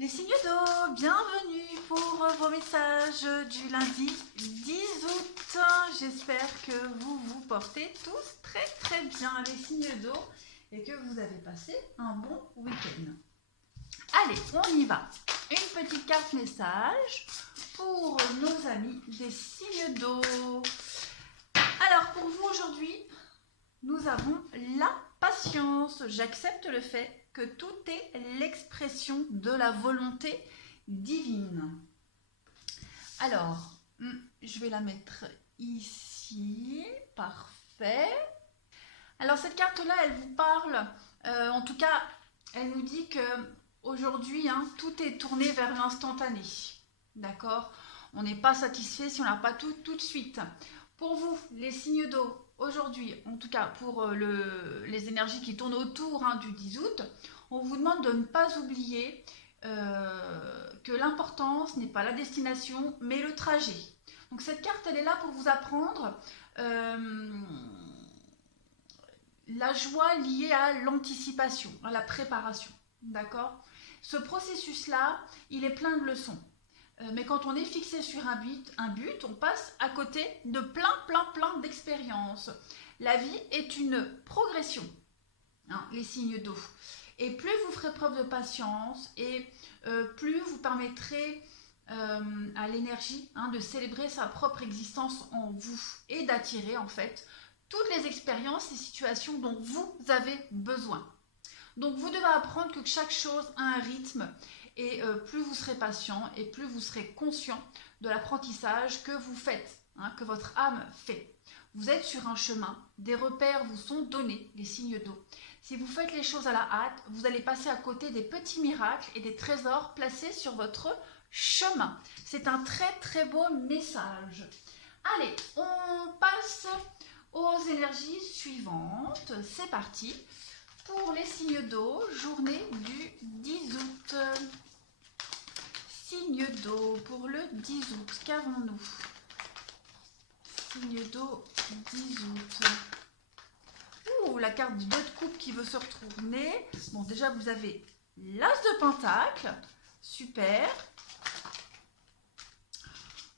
Les signes d'eau, bienvenue pour vos messages du lundi 10 août. J'espère que vous vous portez tous très bien, les signes d'eau, et que vous avez passé un bon week-end. Allez, on y va. Une petite carte message pour nos amis des signes d'eau. Alors, pour vous aujourd'hui, nous avons la patience. J'accepte le fait que tout est l'expression de la volonté divine. Alors, je vais la mettre ici. Parfait. Alors, cette carte-là, elle vous parle, en tout cas, elle nous dit que aujourd'hui, tout est tourné vers l'instantané. D'accord? On n'est pas satisfait si on n'a pas tout de suite. Pour vous, les signes d'eau, aujourd'hui, en tout cas pour les énergies qui tournent autour du 10 août, on vous demande de ne pas oublier que l'importance n'est pas la destination, mais le trajet. Donc cette carte, elle est là pour vous apprendre la joie liée à l'anticipation, à la préparation. D'accord? Ce processus-là, il est plein de leçons. Mais quand on est fixé sur un but, on passe à côté de plein d'expériences. La vie est une progression, les signes d'eau. Et plus vous ferez preuve de patience, et plus vous permettrez à l'énergie de célébrer sa propre existence en vous et d'attirer en fait toutes les expériences et situations dont vous avez besoin. Donc vous devez apprendre que chaque chose a un rythme. Et plus vous serez patient et plus vous serez conscient de l'apprentissage que vous faites, que votre âme fait. Vous êtes sur un chemin, des repères vous sont donnés, les signes d'eau. Si vous faites les choses à la hâte, vous allez passer à côté des petits miracles et des trésors placés sur votre chemin. C'est un très beau message. Allez, on passe aux énergies suivantes. C'est parti. Pour les signes d'eau, journée du 10 août. Signe d'eau pour le 10 août, qu'avons-nous? Signe d'eau 10 août. Ouh, la carte du 2 de coupe qui veut se retourner. Bon, déjà, vous avez l'as de pentacle. Super.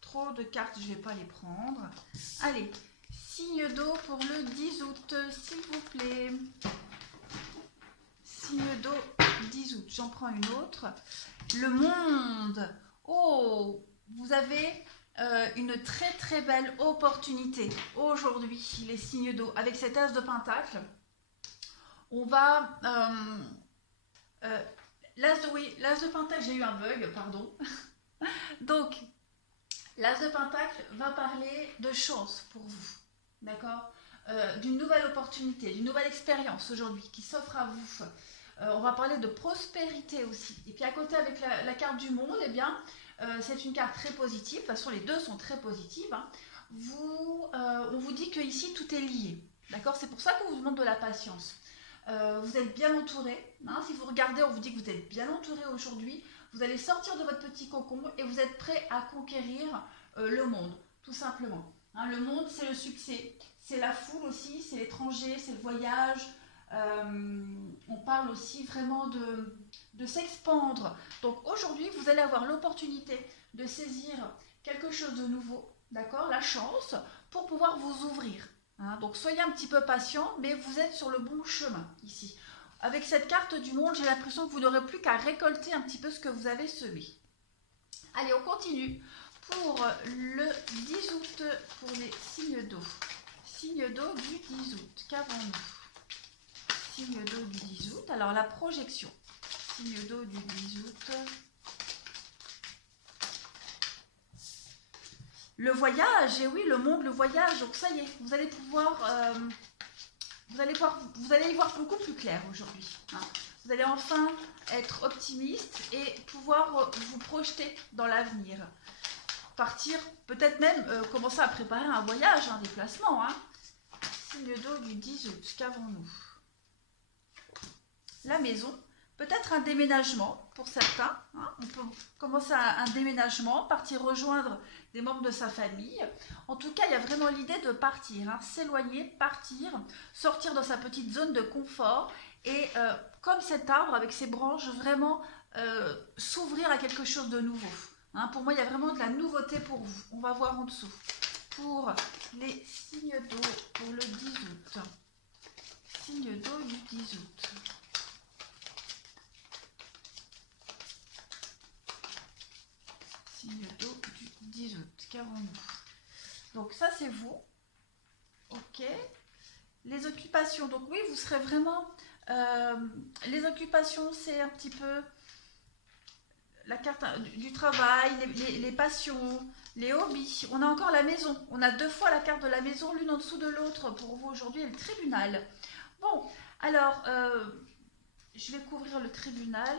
Trop de cartes, je ne vais pas les prendre. Allez, signe d'eau pour le 10 août, s'il vous plaît. Signe d'eau 10 août, j'en prends une autre. Le monde. Oh, vous avez une très belle opportunité aujourd'hui, les signes d'eau. Avec cet as de pentacle, on va... l'as de pentacle, j'ai eu un bug, pardon. Donc, l'as de pentacle va parler de chance pour vous, d'accord, d'une nouvelle opportunité, d'une nouvelle expérience aujourd'hui qui s'offre à vous. On va parler de prospérité aussi. Et puis à côté avec la carte du monde, eh bien, c'est une carte très positive. De toute façon, les deux sont très positives. On vous dit que ici tout est lié. D'accord? C'est pour ça qu'on vous demande de la patience. Vous êtes bien entouré. Si vous regardez, on vous dit que vous êtes bien entouré aujourd'hui. Vous allez sortir de votre petit cocon et vous êtes prêt à conquérir le monde, tout simplement. Le monde, c'est le succès. C'est la foule aussi, c'est l'étranger, c'est le voyage. On parle aussi vraiment de s'expandre. Donc aujourd'hui, vous allez avoir l'opportunité de saisir quelque chose de nouveau, d'accord, la chance, pour pouvoir vous ouvrir. Donc soyez un petit peu patient, mais vous êtes sur le bon chemin ici. Avec cette carte du monde, j'ai l'impression que vous n'aurez plus qu'à récolter un petit peu ce que vous avez semé. Allez, on continue. Pour le 10 août, pour les signes d'eau. Signe d'eau du 10 août, qu'avons-nous? Signe d'eau du 10 août. Alors la projection. Signe d'eau du 10 août. Le voyage, et oui, le monde, le voyage. Donc ça y est, vous allez pouvoir, vous allez y voir beaucoup plus clair aujourd'hui. Vous allez enfin être optimiste et pouvoir vous projeter dans l'avenir. Partir, peut-être même commencer à préparer un voyage, un déplacement. Signe d'eau du 10 août, qu'avons-nous? La maison, peut-être un déménagement pour certains. On peut commencer un déménagement, partir rejoindre des membres de sa famille. En tout cas, il y a vraiment l'idée de partir, s'éloigner, partir, sortir dans sa petite zone de confort et comme cet arbre avec ses branches vraiment s'ouvrir à quelque chose de nouveau. Hein, pour moi, il y a vraiment de la nouveauté pour vous. On va voir en dessous. Pour les signes d'eau pour le 10 août. Signe d'eau du 10 août. Signe d'eau du 10 août. Qu'avons-nous? Donc ça, c'est vous. Ok. Les occupations. Donc oui, vous serez vraiment... les occupations, c'est un petit peu la carte du travail, les passions, les hobbies. On a encore la maison. On a 2 fois la carte de la maison, l'une en dessous de l'autre pour vous aujourd'hui, et le tribunal. Bon, alors, je vais couvrir le tribunal.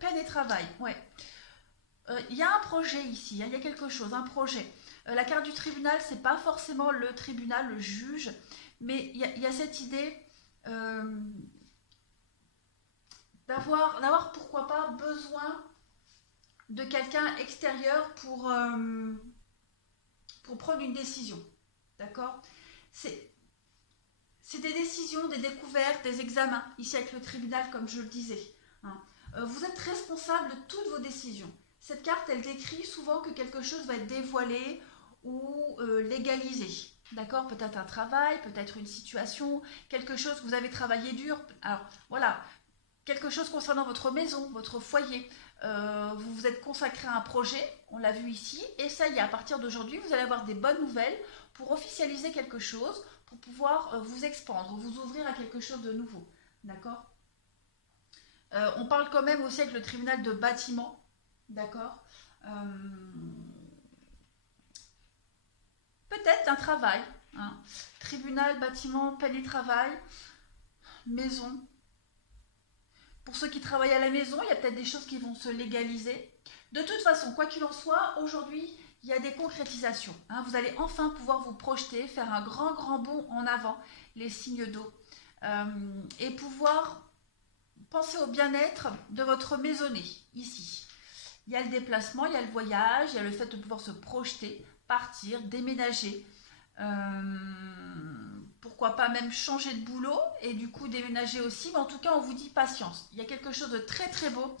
Peine et travail, ouais. Il y a un projet ici, hein, il y a quelque chose, un projet. La carte du tribunal, c'est pas forcément le tribunal, le juge, mais il y a cette idée d'avoir pourquoi pas besoin de quelqu'un extérieur pour prendre une décision. D'accord? C'est des décisions, des découvertes, des examens, ici avec le tribunal, comme je le disais. Hein. Vous êtes responsable de toutes vos décisions. Cette carte, elle décrit souvent que quelque chose va être dévoilé ou légalisé. D'accord? Peut-être un travail, peut-être une situation, quelque chose que vous avez travaillé dur. Alors, voilà, quelque chose concernant votre maison, votre foyer. Vous vous êtes consacré à un projet, on l'a vu ici, et ça y est, à partir d'aujourd'hui, vous allez avoir des bonnes nouvelles pour officialiser quelque chose, pour pouvoir vous expandre, vous ouvrir à quelque chose de nouveau. D'accord? On parle quand même aussi avec le tribunal de bâtiment. D'accord? Peut-être un travail. Hein. Tribunal, bâtiment, peine et travail, maison. Pour ceux qui travaillent à la maison, il y a peut-être des choses qui vont se légaliser. De toute façon, quoi qu'il en soit, aujourd'hui, il y a des concrétisations. Hein. Vous allez enfin pouvoir vous projeter, faire un grand bond en avant, les signes d'eau, et pouvoir penser au bien-être de votre maisonnée, ici. Il y a le déplacement, il y a le voyage, il y a le fait de pouvoir se projeter, partir, déménager. Pourquoi pas même changer de boulot et du coup déménager aussi, mais en tout cas on vous dit patience. Il y a quelque chose de très beau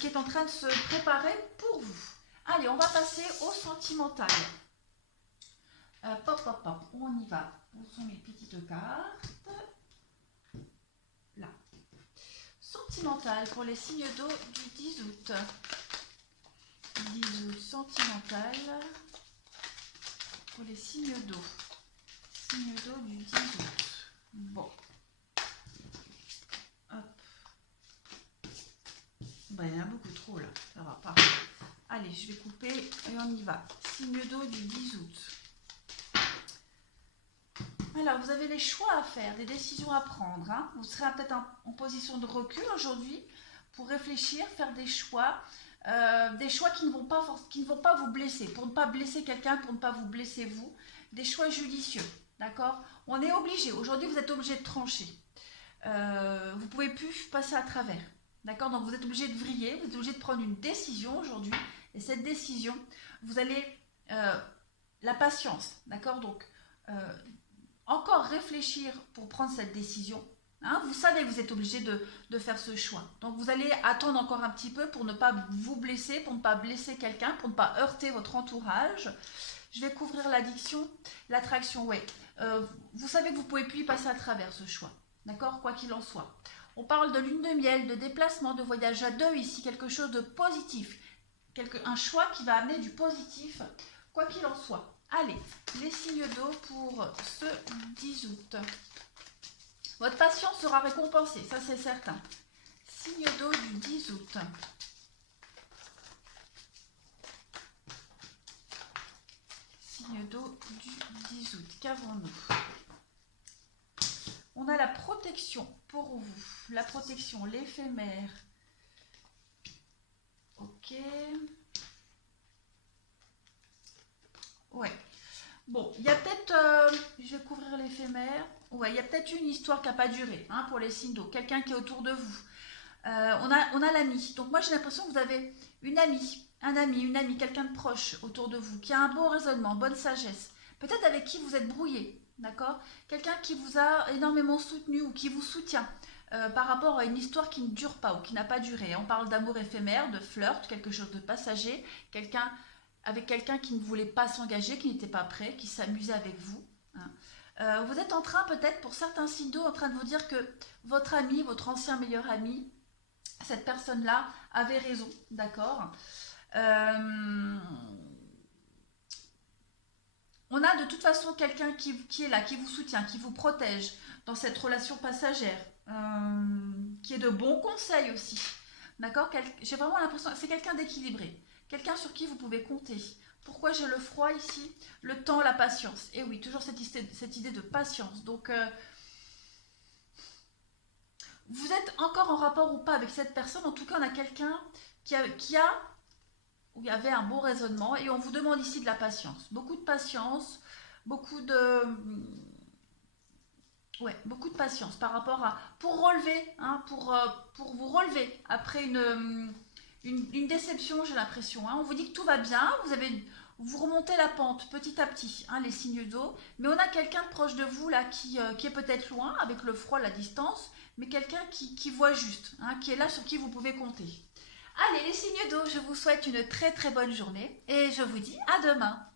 qui est en train de se préparer pour vous. Allez, on va passer au sentimental. Pop, on y va. Où sont mes petites cartes? Là. Sentimental pour les signes d'eau du 10 août. 10 août, sentimental pour les signes d'eau. Signe d'eau du 10 août. Bon. Hop. Ben, il y en a beaucoup trop là. Ça va pas. Allez, je vais couper et on y va. Signe d'eau du 10 août. Alors, vous avez des choix à faire, des décisions à prendre. Hein. Vous serez peut-être en position de recul aujourd'hui pour réfléchir, faire des choix qui ne vont pas vous blesser, pour ne pas blesser quelqu'un, pour ne pas vous blesser vous. Des choix judicieux. D'accord? On est obligé. Aujourd'hui, vous êtes obligé de trancher. Vous ne pouvez plus passer à travers. D'accord? Donc, vous êtes obligé de vriller. Vous êtes obligé de prendre une décision aujourd'hui. Et cette décision, vous allez... la patience. D'accord? Donc, encore réfléchir pour prendre cette décision. Hein? Vous savez que vous êtes obligé de faire ce choix. Donc, vous allez attendre encore un petit peu pour ne pas vous blesser, pour ne pas blesser quelqu'un, pour ne pas heurter votre entourage. Je vais couvrir l'addiction, l'attraction, ouais. Vous savez que vous ne pouvez plus y passer à travers ce choix, d'accord? Quoi qu'il en soit. On parle de lune de miel, de déplacement, de voyage à deux ici, quelque chose de positif. Un choix qui va amener du positif, quoi qu'il en soit. Allez, les signes d'eau pour ce 10 août. Votre patience sera récompensée, ça c'est certain. Signe d'eau du 10 août. Signe d'eau du 10 août. Qu'avons-nous? On a la protection pour vous. La protection, l'éphémère. Ok. Ouais. Bon, il y a peut-être... je vais couvrir l'éphémère. Ouais, il y a peut-être une histoire qui n'a pas duré hein, pour les signes d'eau. Quelqu'un qui est autour de vous. On a l'ami. Donc moi, j'ai l'impression que vous avez une amie, un ami, une amie, quelqu'un de proche autour de vous, qui a un bon raisonnement, bonne sagesse. Peut-être avec qui vous êtes brouillé, d'accord? Quelqu'un qui vous a énormément soutenu ou qui vous soutient. par rapport à une histoire qui ne dure pas ou qui n'a pas duré. On parle d'amour éphémère, de flirt, quelque chose de passager, quelqu'un avec quelqu'un qui ne voulait pas s'engager, qui n'était pas prêt, qui s'amusait avec vous. Hein. Vous êtes en train peut-être, pour certains signes d'eau, en train de vous dire que votre ami, votre ancien meilleur ami, cette personne-là avait raison, d'accord. On a de toute façon quelqu'un qui est là, qui vous soutient, qui vous protège dans cette relation passagère, qui est de bons conseils aussi. D'accord. J'ai vraiment l'impression que c'est quelqu'un d'équilibré, quelqu'un sur qui vous pouvez compter. Pourquoi j'ai le froid ici? Le temps, la patience. Et oui, toujours cette idée de patience. Donc, vous êtes encore en rapport ou pas avec cette personne. En tout cas, on a quelqu'un où il y avait un bon raisonnement et on vous demande ici de la patience. Beaucoup de patience, beaucoup de... Ouais, beaucoup de patience par rapport à... Pour relever, hein, pour vous relever après une déception, j'ai l'impression. Hein. On vous dit que tout va bien, vous remontez la pente petit à petit, hein, les signes d'eau, mais on a quelqu'un de proche de vous là qui est peut-être loin, avec le froid, la distance, mais quelqu'un qui voit juste, hein, qui est là sur qui vous pouvez compter. Allez, les signes d'eau, je vous souhaite une très très bonne journée et je vous dis à demain.